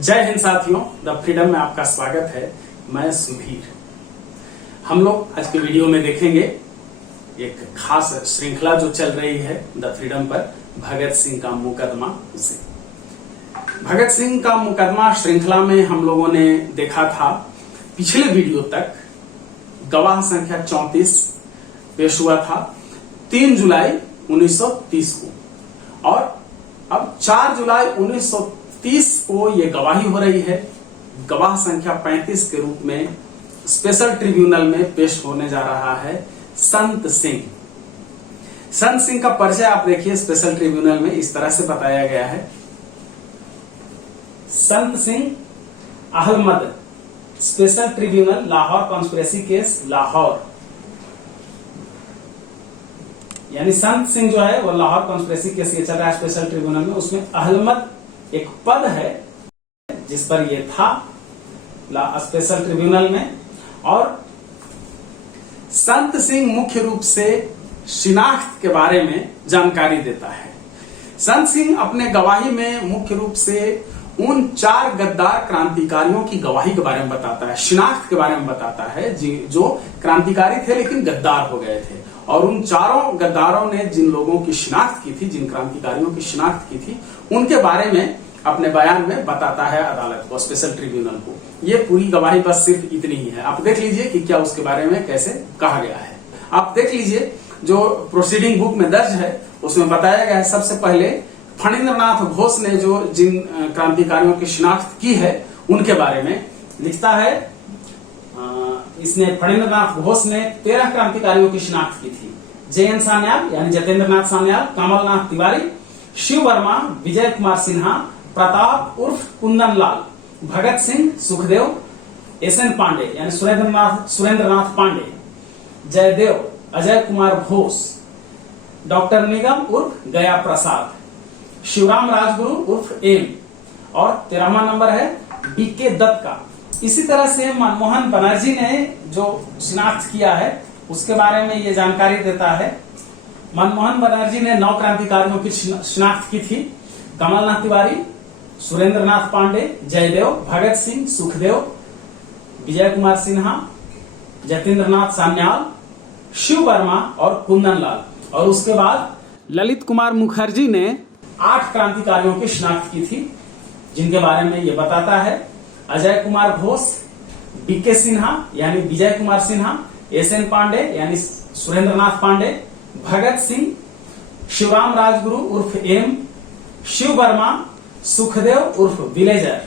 जय हिंद साथियों, the freedom में आपका स्वागत है। मैं सुधीर। हम लोग आज के वीडियो में देखेंगे एक खास श्रृंखला जो चल रही है द फ्रीडम पर, भगत सिंह का मुकदमा से। भगत सिंह का मुकदमा श्रृंखला में हम लोगों ने देखा था पिछले वीडियो तक गवाह संख्या 34 पेश हुआ था 3 जुलाई 1930 को, और अब 4 जुलाई 1930 को ये गवाही हो रही है। गवाह संख्या 35 के रूप में स्पेशल ट्रिब्यूनल में पेश होने जा रहा है संत सिंह। संत सिंह का परिचय आप देखिए स्पेशल ट्रिब्यूनल में इस तरह से बताया गया है। Sant Singh Ahmad, special tribunal, Lahore conspiracy case, Lahore. यानी संत सिंह जो है वो लाहौर कॉन्स्पिरेसी केस ये चल रहा है स्पेशल ट्रिब्यूनल में। उसमें अहमद एक पद है जिस पर ये था स्पेशल ट्रिब्यूनल में। और संत सिंह मुख्य रूप से शिनाख्त के बारे में जानकारी देता है। संत सिंह अपने गवाही में मुख्य रूप से उन 4 गद्दार क्रांतिकारियों की गवाही के बारे में बताता है, शिनाख्त के बारे में बताता है जो क्रांतिकारी थे लेकिन गद्दार हो गए थे। और उन 4 गद्दारों ने जिन लोगों की शिनाख्त की थी, जिन क्रांतिकारियों की शिनाख्त की थी, उनके बारे में अपने बयान में बताता है अदालत को, स्पेशल ट्रिब्यूनल को। ये पूरी गवाही बस सिर्फ इतनी ही है। आप देख लीजिए कि क्या उसके बारे में कैसे कहा गया है। आप देख लीजिए जो प्रोसीडिंग बुक में दर्ज है उसमें बताया गया है। सबसे पहले फणींद्रनाथ घोष ने जो जिन क्रांतिकारियों की शिनाख्त की है उनके बारे में लिखता है। इसने फणींद्रनाथ घोष ने 13 क्रांतिकारियों की शिनाख्त की थी। JN सान्याल यानी जतेंद्रनाथ सान्याल, कमलनाथ तिवारी, शिव वर्मा, विजय कुमार सिन्हा, प्रताप उर्फ कुंदन लाल, भगत सिंह, सुखदेव, SN पांडे यानी सुरेंद्रनाथ पांडे, जयदेव, अजय कुमार घोष, डॉक्टर निगम उर्फ गया प्रसाद, शिवराम राजगुरु उर्फ एम, और 13वां नंबर है BK दत्त का। इसी तरह से मनमोहन बनर्जी ने जो शिनाख्त किया है उसके बारे में ये जानकारी देता है। मनमोहन बनर्जी ने 9 क्रांतिकारियों की शिनाख्त की थी। कमलनाथ तिवारी, सुरेंद्रनाथ पांडे, जयदेव, भगत सिंह, सुखदेव, विजय कुमार सिन्हा, जतेंद्रनाथ सान्याल, शिव वर्मा और कुंदन लाल। और उसके बाद ललित कुमार मुखर्जी ने 8 क्रांतिकारियों की शिनाख्त की थी जिनके बारे में ये बताता है। अजय कुमार घोष, BK सिन्हा यानी विजय कुमार सिन्हा, SN पांडे यानी सुरेंद्रनाथ पांडे, भगत सिंह, शिवराम राजगुरु उर्फ एम, शिव वर्मा, सुखदेव उर्फ विलेजर,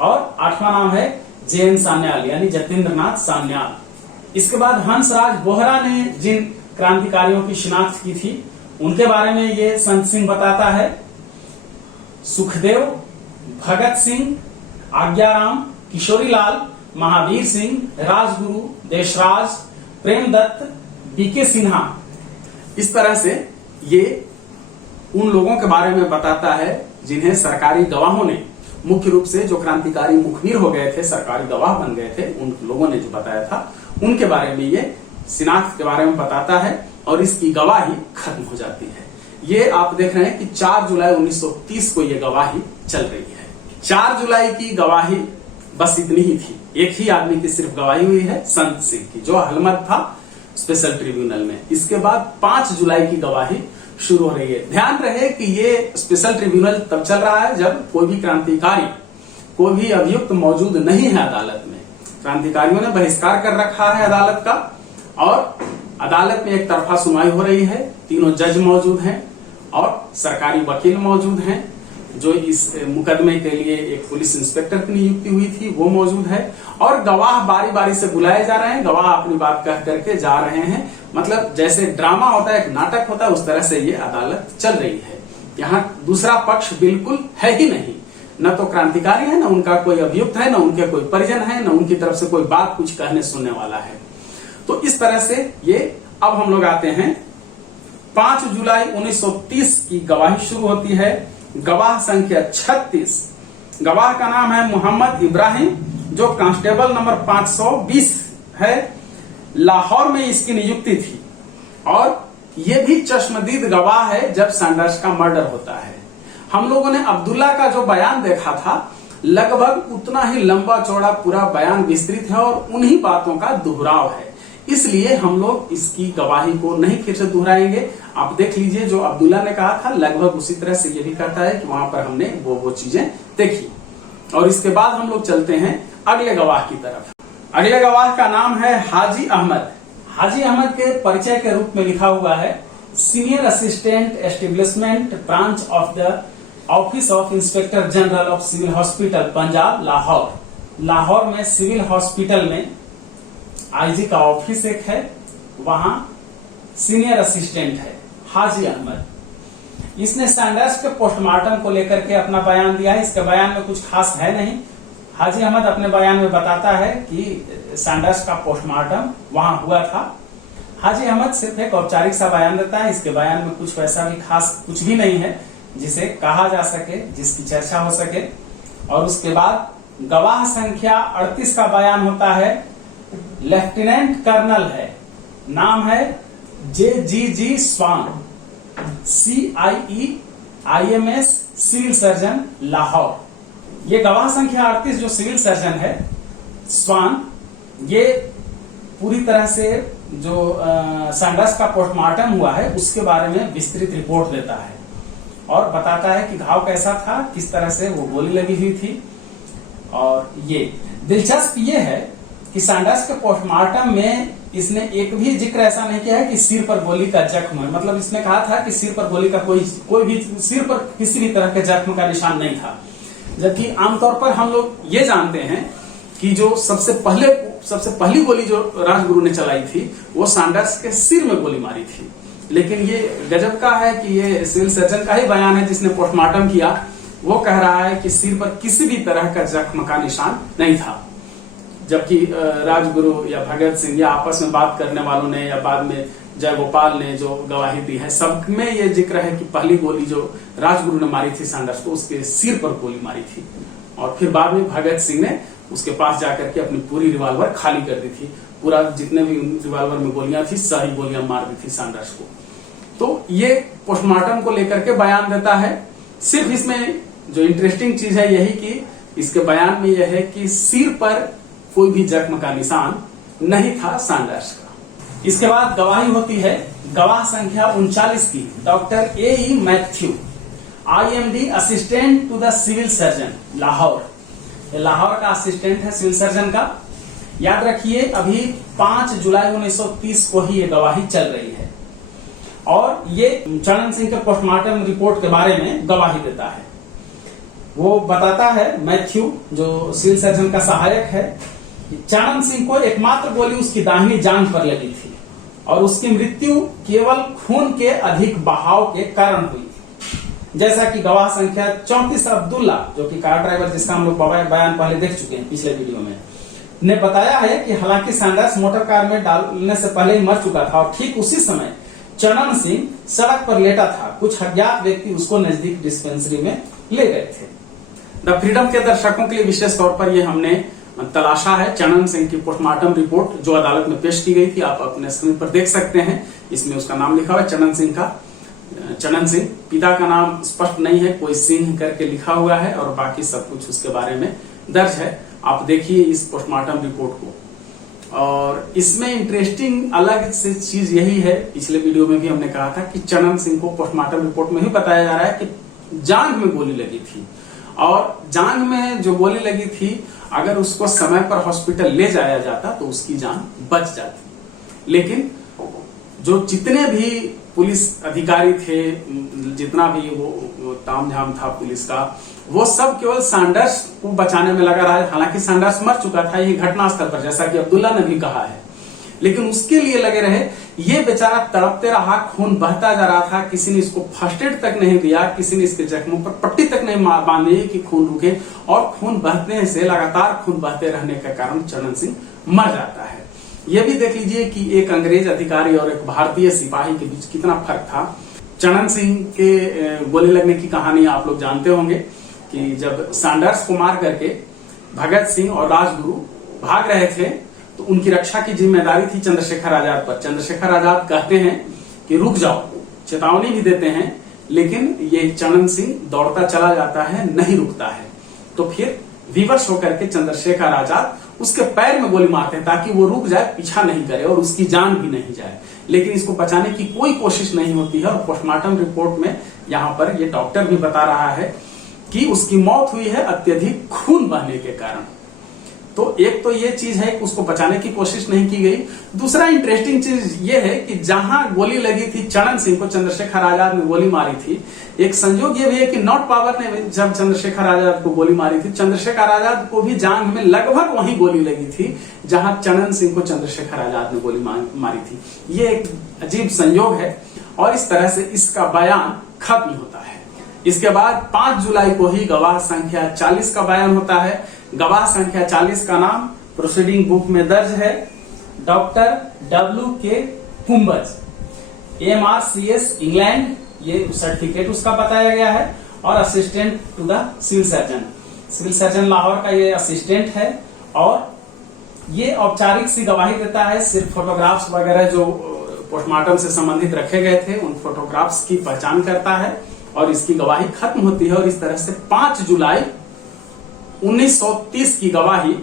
और 8वां नाम है JN सान्याल यानी जतेंद्रनाथ सान्याल। इसके बाद हंसराज बोहरा ने जिन क्रांतिकारियों की शिनाख्त की थी उनके बारे में ये संत सिंह बताता है। सुखदेव, भगत सिंह, आज्ञाराम, किशोरीलाल, महावीर सिंह, राजगुरु, देशराज, प्रेमदत्त, BK सिन्हा। इस तरह से ये उन लोगों के बारे में बताता है जिन्हें सरकारी गवाहों ने, मुख्य रूप से जो क्रांतिकारी मुखबिर हो गए थे, सरकारी गवाह बन गए थे, उन लोगों ने जो बताया था उनके बारे में ये शिनाख्त के बारे में बताता है और इसकी गवाही खत्म हो जाती है। ये आप देख रहे हैं कि 4 जुलाई 1930 को ये गवाही चल रही है। 4 जुलाई की गवाही बस इतनी ही थी। एक ही आदमी की सिर्फ गवाही हुई है, संत सिंह की, जो अहमद था स्पेशल ट्रिब्यूनल में। इसके बाद 5 जुलाई की गवाही शुरू हो रही है। ध्यान रहे कि ये स्पेशल ट्रिब्यूनल तब चल रहा है जब कोई भी क्रांतिकारी, कोई भी अभियुक्त मौजूद नहीं है अदालत में। क्रांतिकारियों ने बहिष्कार कर रखा है अदालत का, और अदालत में एक तरफा सुनवाई हो रही है। तीनों जज मौजूद हैं और सरकारी वकील मौजूद हैं। जो इस मुकदमे के लिए एक पुलिस इंस्पेक्टर की नियुक्ति हुई थी वो मौजूद है, और गवाह बारी बारी से बुलाए जा रहे हैं। गवाह अपनी बात कह करके जा रहे हैं। मतलब जैसे ड्रामा होता है, एक नाटक होता है, उस तरह से ये अदालत चल रही है। यहाँ दूसरा पक्ष बिल्कुल है ही नहीं। न तो क्रांतिकारी है, न उनका कोई अभियुक्त है, न उनके कोई परिजन है, न उनकी तरफ से कोई बात कुछ कहने सुनने वाला है। तो इस तरह से ये अब हम लोग आते हैं 5 जुलाई 1930 की गवाही शुरू होती है। गवाह संख्या 36। गवाह का नाम है मोहम्मद इब्राहिम, जो कांस्टेबल नंबर 520 है। लाहौर में इसकी नियुक्ति थी, और ये भी चश्मदीद गवाह है जब सैंडर्स का मर्डर होता है। हम लोगों ने अब्दुल्ला का जो बयान देखा था, लगभग उतना ही लंबा चौड़ा पूरा बयान विस्तृत है और उन्हीं बातों का दोहराव है, इसलिए हम लोग इसकी गवाही को नहीं फिर से दोहराएंगे। आप देख लीजिए, जो अब्दुल्ला ने कहा था लगभग उसी तरह से ये भी कहता है कि वहां पर हमने वो चीजें देखी। और इसके बाद हम लोग चलते हैं अगले गवाह की तरफ। अगले गवाह का नाम है हाजी अहमद। हाजी अहमद के परिचय के रूप में लिखा हुआ है senior assistant establishment branch of the office of inspector general of civil hospital Punjab Lahore. Lahore में सिविल हॉस्पिटल में आईजी का ऑफिस एक है, वहां सीनियर असिस्टेंट है हाजी अहमद। इसने सैंडर्स के पोस्टमार्टम को लेकर के अपना बयान दिया है। इसके बयान में कुछ खास है नहीं। हाजी अहमद अपने बयान में बताता है कि सैंडर्स का पोस्टमार्टम वहां हुआ था। हाजी अहमद सिर्फ एक औपचारिक सा बयान देता है। इसके बयान में कुछ वैसा भी खास कुछ भी नहीं है जिसे कहा जा सके, जिसकी चर्चा हो सके। और उसके बाद गवाह संख्या 38 का बयान होता है। लेफ्टिनेंट कर्नल है, नाम है JGG Swan, CIE IMS civil surgeon Lahore. ये गवाह संख्या 38 जो सिविल सर्जन है स्वान, ये पूरी तरह से जो सैंडर्स का पोस्टमार्टम हुआ है उसके बारे में विस्तृत रिपोर्ट देता है और बताता है कि घाव कैसा था, किस तरह से वो गोली लगी हुई थी। और ये दिलचस्प ये है कि सैंडर्स के पोस्टमार्टम में इसने एक भी जिक्र ऐसा नहीं किया है कि सिर पर गोली का जख्म है। मतलब इसने कहा था कि सिर पर गोली का कोई भी सिर पर किसी भी तरह के जख्म का निशान नहीं था। जबकि आमतौर पर हम लोग ये जानते हैं कि जो सबसे पहली गोली जो राजगुरु ने चलाई थी वो सैंडर्स के सिर में गोली मारी थी। लेकिन ये गजब का है कि ये सिविल सर्जन का ही बयान है जिसने पोस्टमार्टम किया। वो कह रहा है कि सिर पर किसी भी तरह का जख्म का निशान नहीं था। जबकि राजगुरु या भगत सिंह या आपस में बात करने वालों ने या बाद में जयगोपाल ने जो गवाही दी है, सब में ये जिक्र है कि पहली गोली जो राजगुरु ने मारी थी सैंडर्स को, उसके सिर पर गोली मारी थी। और फिर बाद में भगत सिंह ने उसके पास जाकर के अपनी पूरी रिवाल्वर खाली कर दी थी। पूरा जितने भी रिवाल्वर में गोलियां थी सारी गोलियां मार दी थी सैंडर्स को। तो ये पोस्टमार्टम को लेकर के बयान देता है। सिर्फ इसमें जो इंटरेस्टिंग चीज है यही कि इसके बयान में यह है कि सिर पर कोई भी जख्म का निशान नहीं था सैंडर्स का। इसके बाद गवाही होती है गवाह संख्या 39 की, doctor AE Matthew, IMD assistant to the civil surgeon Lahore. Lahore का असिस्टेंट है सिविल सर्जन का। याद रखिए अभी 5 जुलाई 1930 को ही ये गवाही चल रही है और ये चरण सिंह के पोस्टमार्टम रिपोर्ट के बारे में गवाही देता है। वो बताता है मैथ्यू जो सिविल सर्जन का सहायक है, चरण सिंह को एकमात्र गोली उसकी दाहिनी जांघ पर लगी थी और उसकी मृत्यु केवल खून के अधिक बहाव के कारण हुई थी। जैसा कि गवाह संख्या 34 अब्दुल्ला, जो कि कार ड्राइवर जिसका हम लोग बयान पहले देख चुके हैं पिछले वीडियो में, ने बताया है कि हालांकि सैंडर्स मोटर कार में डालने से पहले ही मर चुका था और ठीक उसी समय चरण सिंह सड़क पर लेटा था। कुछ अज्ञात व्यक्ति उसको नजदीक डिस्पेंसरी में ले गए थे। द फ्रीडम के दर्शकों के लिए विशेष तौर पर ये हमने तलाशा है चरण सिंह की पोस्टमार्टम रिपोर्ट जो अदालत में पेश की गई थी। आप अपने स्क्रीन पर देख सकते हैं। इसमें उसका नाम लिखा हुआ है चरण सिंह का। चरण सिंह, पिता का नाम स्पष्ट नहीं है, कोई सिंह करके लिखा हुआ है और बाकी सब कुछ उसके बारे में दर्ज है। आप देखिए इस पोस्टमार्टम रिपोर्ट को। और इसमें इंटरेस्टिंग अलग से चीज यही है, पिछले वीडियो में भी हमने कहा था कि चरण सिंह को पोस्टमार्टम रिपोर्ट में ही बताया जा रहा है कि जांघ में गोली लगी थी और जांघ में जो गोली लगी थी अगर उसको समय पर हॉस्पिटल ले जाया जाता तो उसकी जान बच जाती। लेकिन जो जितने भी पुलिस अधिकारी थे, जितना भी वो तामझाम था पुलिस का, वो सब केवल सैंडर्स को बचाने में लगा रहा। हालांकि सैंडर्स मर चुका था ये घटनास्थल पर, जैसा कि अब्दुल्ला ने भी कहा है, लेकिन उसके लिए लगे रहे। ये बेचारा तड़पते रहा, खून बहता जा रहा था, किसी ने इसको फर्स्ट एड तक नहीं दिया, किसी ने इसके जख्मों पर पट्टी तक नहीं बांधी कि खून रुके। और खून बहने से, लगातार खून बहते रहने के कारण चरण सिंह मर जाता है। ये भी देख लीजिए कि एक अंग्रेज अधिकारी और एक भारतीय सिपाही के बीच कितना फर्क था। चरण सिंह के गोली लगने की कहानी आप लोग जानते होंगे कि जब सैंडर्स को मार करके भगत सिंह और राजगुरु भाग रहे थे तो उनकी रक्षा की जिम्मेदारी थी चंद्रशेखर आजाद पर। चंद्रशेखर आजाद कहते हैं कि रुक जाओ, चेतावनी भी देते हैं, लेकिन ये चरण सिंह दौड़ता चला जाता है, नहीं रुकता है। तो फिर विवश होकर के चंद्रशेखर आजाद उसके पैर में गोली मारते हैं ताकि वो रुक जाए, पीछा नहीं करे और उसकी जान भी नहीं जाए। लेकिन इसको बचाने की कोई कोशिश नहीं होती है और पोस्टमार्टम रिपोर्ट में यहाँ पर ये डॉक्टर भी बता रहा है कि उसकी मौत हुई है अत्यधिक खून बहने के कारण। तो एक तो ये चीज है कि उसको बचाने की कोशिश नहीं की गई। दूसरा इंटरेस्टिंग चीज ये है कि जहां गोली लगी थी चरण सिंह को, चंद्रशेखर आजाद ने गोली मारी थी। एक संयोग ये भी है कि नॉट पावर ने जब चंद्रशेखर आजाद को गोली मारी थी, चंद्रशेखर आजाद को भी जांघ में लगभग वही गोली लगी थी जहां चरण सिंह को चंद्रशेखर आजाद ने गोली मारी थी। ये एक अजीब संयोग है और इस तरह से इसका बयान खत्म होता है। इसके बाद 5 जुलाई को ही गवाह संख्या 40 का बयान होता है। गवाह संख्या 40 का नाम प्रोसीडिंग बुक में दर्ज है डॉक्टर W.K. कुंबज, MRCS इंग्लैंड, ये सर्टिफिकेट उसका बताया गया है, और assistant to the civil surgeon. Civil surgeon Lahore का ये असिस्टेंट है और ये औपचारिक सी गवाही देता है। सिर्फ फोटोग्राफ्स वगैरह जो पोस्टमार्टम से संबंधित रखे गए थे उन फोटोग्राफ्स की पहचान करता है और इसकी गवाही खत्म होती है। और इस तरह से 5 जुलाई 1930 की गवाही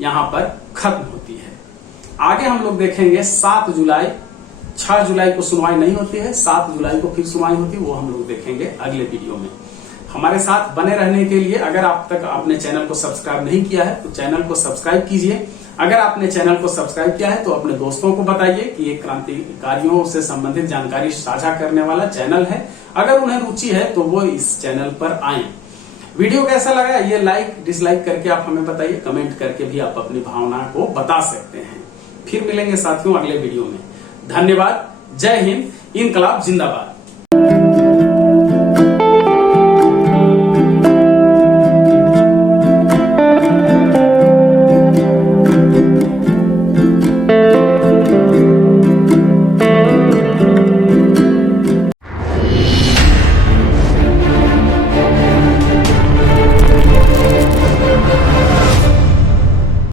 यहां पर खत्म होती है। आगे हम लोग देखेंगे 7 जुलाई, 6 जुलाई को सुनवाई नहीं होती है, 7 जुलाई को फिर सुनवाई होती है, वो हम लोग देखेंगे अगले वीडियो में। हमारे साथ बने रहने के लिए अगर आप तक अपने चैनल को सब्सक्राइब नहीं किया है तो चैनल को सब्सक्राइब कीजिए। अगर आपने चैनल को सब्सक्राइब किया है तो अपने दोस्तों को बताइए कि एक क्रांतिकारियों से संबंधित जानकारी साझा करने वाला चैनल है। अगर उन्हें रुचि है तो वो इस चैनल पर आए। वीडियो कैसा लगा ये लाइक डिसलाइक करके आप हमें बताइए, कमेंट करके भी आप अपनी भावना को बता सकते हैं। फिर मिलेंगे साथियों अगले वीडियो में। धन्यवाद। जय हिंद। इनकलाब जिंदाबाद।